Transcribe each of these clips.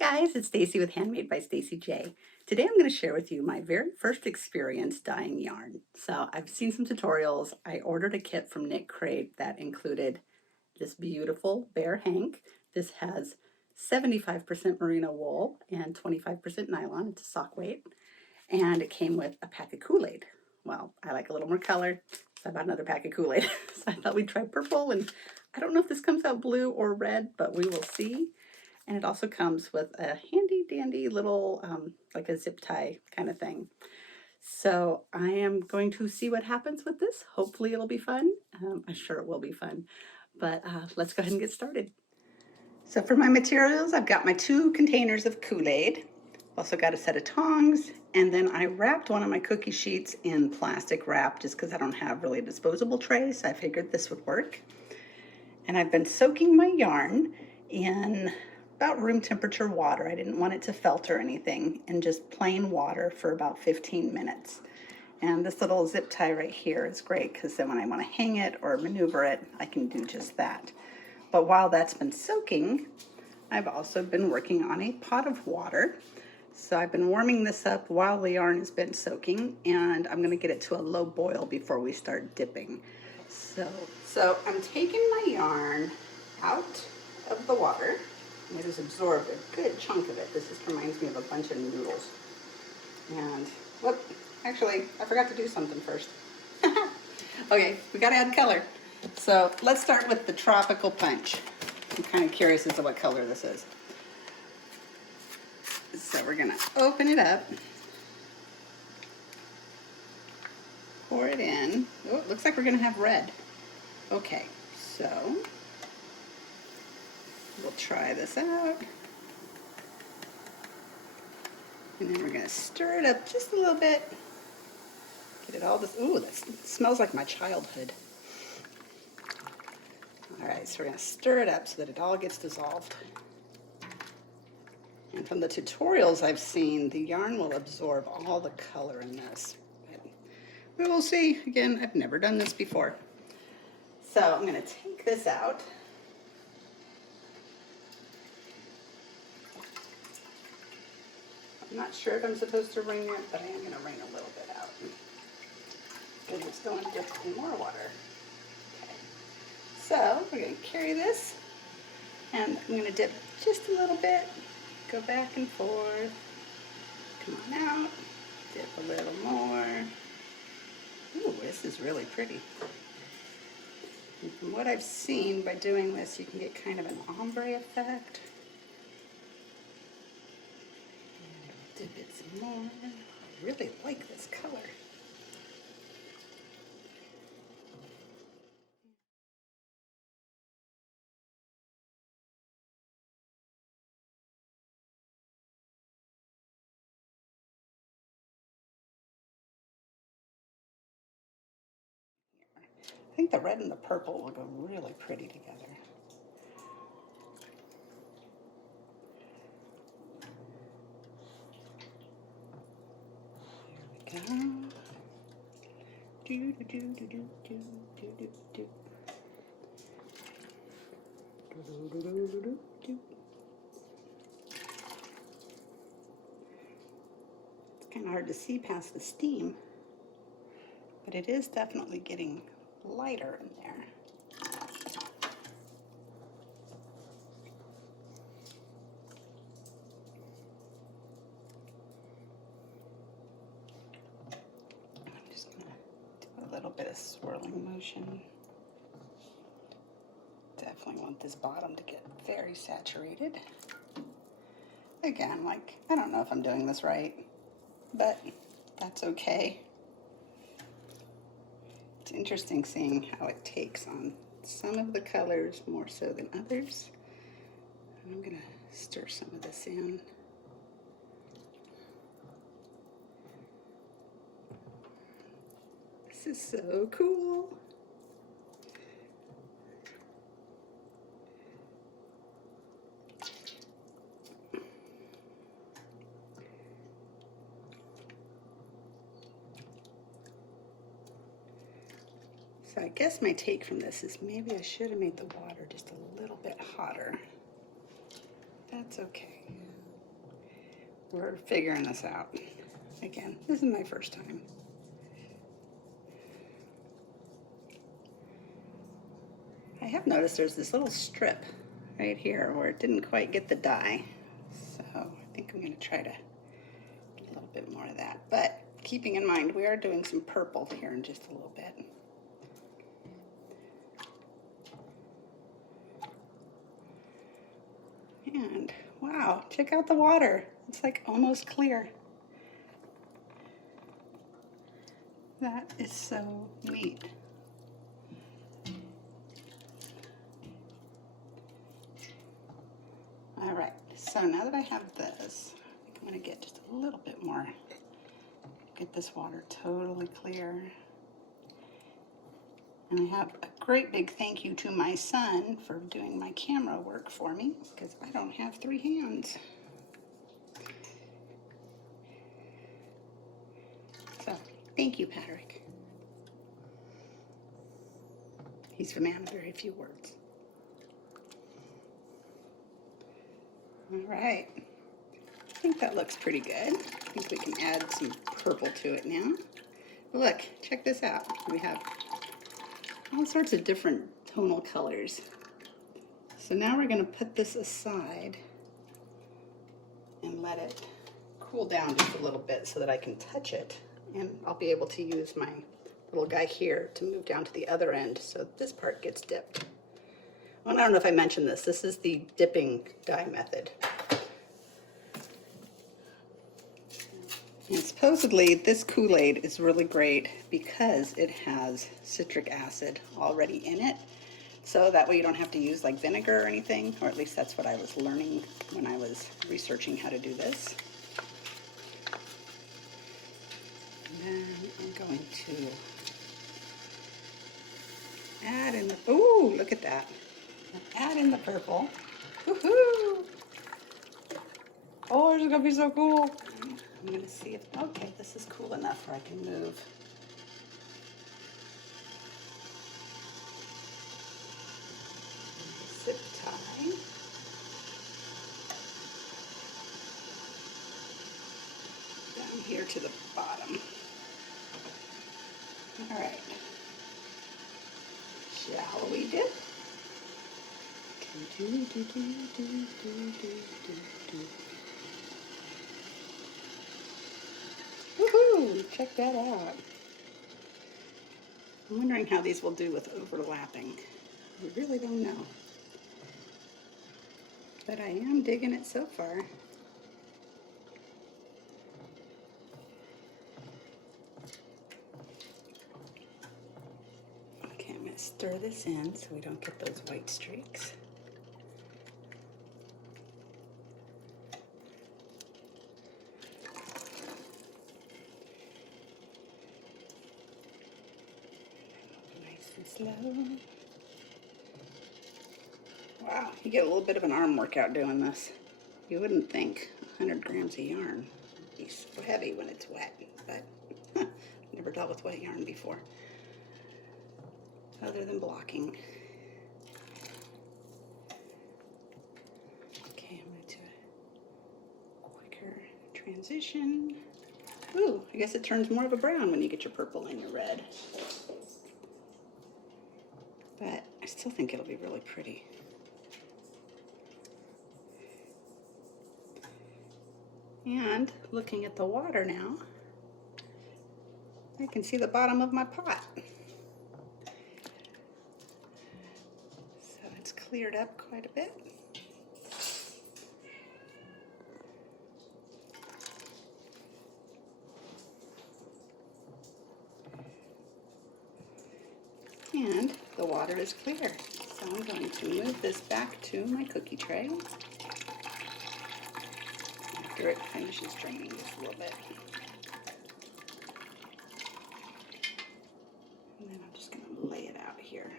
Hi guys, it's Stacy with Handmade by Stacy J. Today I'm going to share with you my very first experience dyeing yarn. So I've seen some tutorials. I ordered a kit from Koolaid that included this beautiful bear hank. This has 75% merino wool and 25% nylon. It's a sock weight. And it came with a pack of Koolaid. Well, I like a little more color, so I bought another pack of Koolaid. So I thought we'd try purple, and I don't know if this comes out blue or red, but we will see. And it also comes with a handy dandy little, like a zip tie kind of thing. So I am going to see what happens with this. Hopefully it'll be fun. I'm sure it will be fun. But let's go ahead and get started. So for my materials, I've got my 2 containers of Koolaid. Also got a set of tongs, and then I wrapped one of my cookie sheets in plastic wrap just because I don't have really a disposable tray, so I figured this would work. And I've been soaking my yarn in about room temperature water. I didn't want it to felt or anything, and just plain water for about 15 minutes. And this little zip tie right here is great because then when I want to hang it or maneuver it, I can do just that. But while that's been soaking, I've also been working on a pot of water. So I've been warming this up while the yarn has been soaking, and I'm going to get it to a low boil before we start dipping. So I'm taking my yarn out of the water. And it has absorbed a good chunk of it. This just reminds me of a bunch of noodles. And, whoop, actually, I forgot to do something first. Okay, we gotta add color. So let's start with the Tropical Punch. I'm kind of curious as to what color this is. So we're gonna open it up, pour it in. Oh, it looks like we're gonna have red. Okay, so we'll try this out. And then we're gonna stir it up just a little bit. Get it all this, ooh, that smells like my childhood. All right, so we're gonna stir it up so that it all gets dissolved. And from the tutorials I've seen, the yarn will absorb all the color in this. But we will see. Again, I've never done this before. So I'm gonna take this out. I'm not sure if I'm supposed to wring it, but I am gonna wring a little bit out. Because it's going to dip in more water. Okay. So we're gonna carry this, and I'm gonna dip just a little bit, go back and forth, come on out, dip a little more. Ooh, this is really pretty. And from what I've seen by doing this, you can get kind of an ombre effect. And dip it some more. I really like this color. I think the red and the purple will go really pretty together. There we go. Do, do, do, do, do, do, do, do, do. Do, do, do, do, do, do. It's kind of hard to see past the steam, but it is definitely getting lighter in there. I'm just going to do a little bit of swirling motion. Definitely want this bottom to get very saturated. Again, like, I don't know if I'm doing this right, but that's okay. It's interesting seeing how it takes on some of the colors more so than others. And I'm gonna stir some of this in. This is so cool. So I guess my take from this is maybe I should have made the water just a little bit hotter. That's okay. We're figuring this out. Again, this is my first time. I have noticed there's this little strip right here where it didn't quite get the dye. So I think I'm going to try to get a little bit more of that. But keeping in mind, we are doing some purple here in just a little bit. And wow, check out the water. It's like almost clear. That is so neat. All right, so now that I have this, I think I'm going to get just a little bit more. Get this water totally clear. And I have a great big thank you to my son for doing my camera work for me, because I don't have 3 hands. So, thank you, Patrick. He's a man of very few words. All right, I think that looks pretty good. I think we can add some purple to it now. Look, check this out. We have all sorts of different tonal colors. So now we're going to put this aside and let it cool down just a little bit so that I can touch it, and I'll be able to use my little guy here to move down to the other end so this part gets dipped. Well, I don't know if I mentioned this. This is the dipping dye method. And supposedly this Kool-Aid is really great because it has citric acid already in it. So that way you don't have to use like vinegar or anything, or at least that's what I was learning when I was researching how to do this. And then I'm going to add in the, ooh, look at that. Add in the purple. Woohoo! Oh, this is gonna be so cool. I'm gonna see if, okay, this is cool enough where I can move. Zip tie. Down here to the bottom. All right. Shall we dip? Woohoo! Check that out. I'm wondering how these will do with overlapping. I really don't know. But I am digging it so far. Okay, I'm going to stir this in so we don't get those white streaks. Slow. Wow, you get a little bit of an arm workout doing this. You wouldn't think 100 grams of yarn would be so heavy when it's wet, but never dealt with wet yarn before, other than blocking. Okay, I'm going to do a quicker transition. Ooh, I guess it turns more of a brown when you get your purple and your red. But I still think it'll be really pretty. And looking at the water now, I can see the bottom of my pot. So it's cleared up quite a bit. And the water is clear. So I'm going to move this back to my cookie tray after it finishes draining just a little bit. And then I'm just going to lay it out here.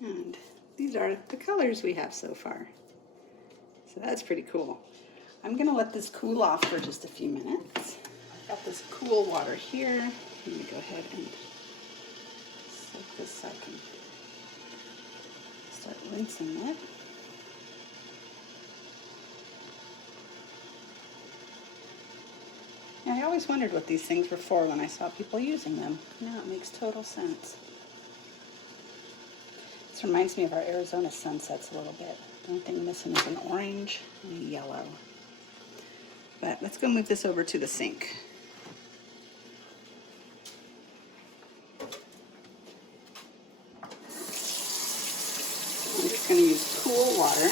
And these are the colors we have so far. So that's pretty cool. I'm going to let this cool off for just a few minutes. Got this cool water here. I'm going to go ahead and soak this so I can start rinsing it. always wondered what these things were for when I saw people using them. Now it makes total sense. This reminds me of our Arizona sunsets a little bit. The only thing missing is an orange and a yellow. But let's go move this over to the sink. I'm just going to use cool water.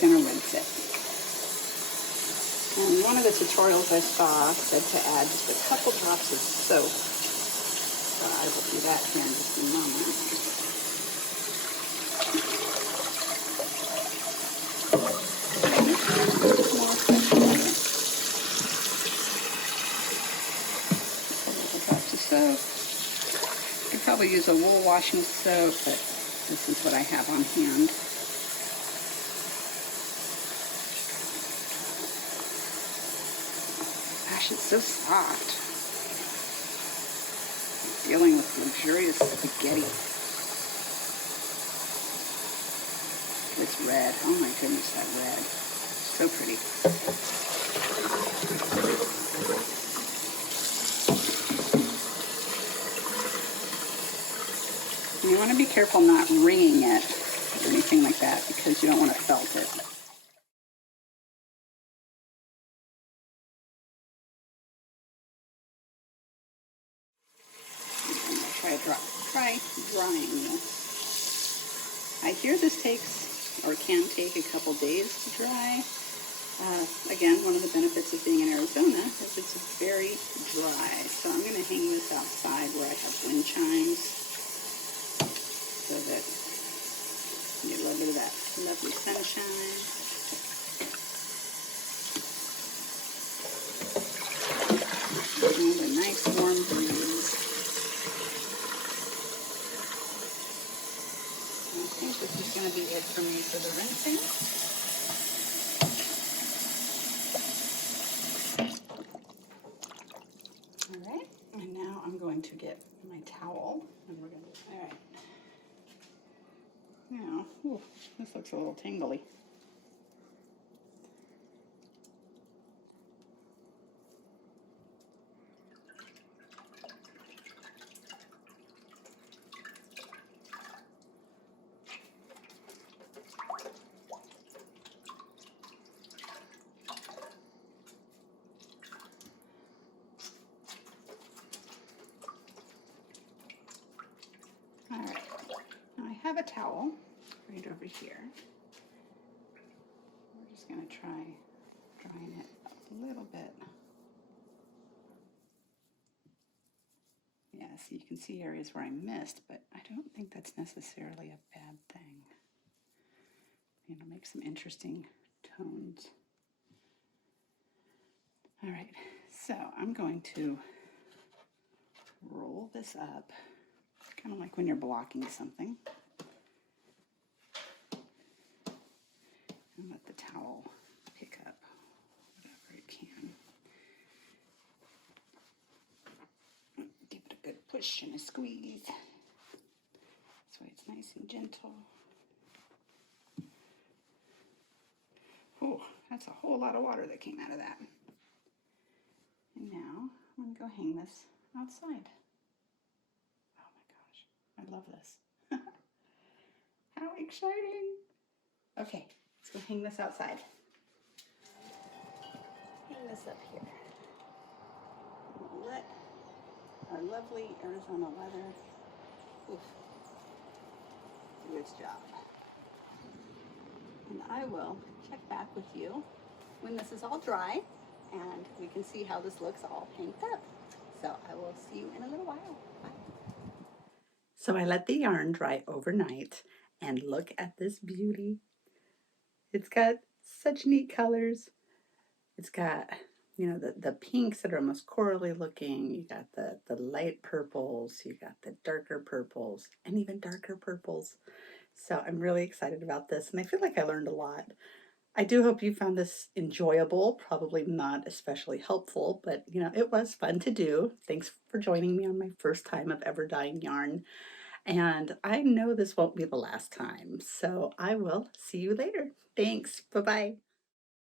Going to rinse it. And one of the tutorials I saw said to add just a couple drops of soap. So I will do that here in just a moment. More fresh water. A couple drops of soap. You could probably use a wool washing soap, but this is what I have on hand. Gosh, it's so soft. Dealing with luxurious spaghetti. It's red. Oh my goodness, that red. So pretty. You want to be careful not wringing it or anything like that because you don't want to felt it. Try drying this. I hear this takes or can take a couple days to dry. Again, one of the benefits of being in Arizona is it's very dry. So I'm going to hang this outside where I have wind chimes so that you get a little bit of that lovely sunshine. And a nice warm breeze. I think this is going to be it for me for the rinsing. All right, and now I'm going to get my towel, and we're going to, all right. Now, ooh, this looks a little tingly. All right, now I have a towel right over here. We're just going to try drying it a little bit. Yeah, so you can see areas where I missed, but I don't think that's necessarily a bad thing. It'll make some interesting tones. All right, so I'm going to roll this up, kind of like when you're blocking something. And let the towel pick up whatever it can. Give it a good push and a squeeze. This way it's nice and gentle. Oh, that's a whole lot of water that came out of that. And now I'm going to go hang this outside. Oh my gosh, I love this. How exciting. Okay, let's go hang this outside. Hang this up here. We'll let our lovely Arizona weather do its job. And I will check back with you when this is all dry and we can see how this looks all hanged up. So I will see you in a little while. Bye. So I let the yarn dry overnight and look at this beauty. It's got such neat colors. It's got, you know, the pinks that are almost corally looking. You got the light purples. You got the darker purples and even darker purples. So I'm really excited about this, and I feel like I learned a lot. I do hope you found this enjoyable, probably not especially helpful, but it was fun to do. Thanks for joining me on my first time of ever dyeing yarn. And I know this won't be the last time, so I will see you later. Thanks. Bye bye.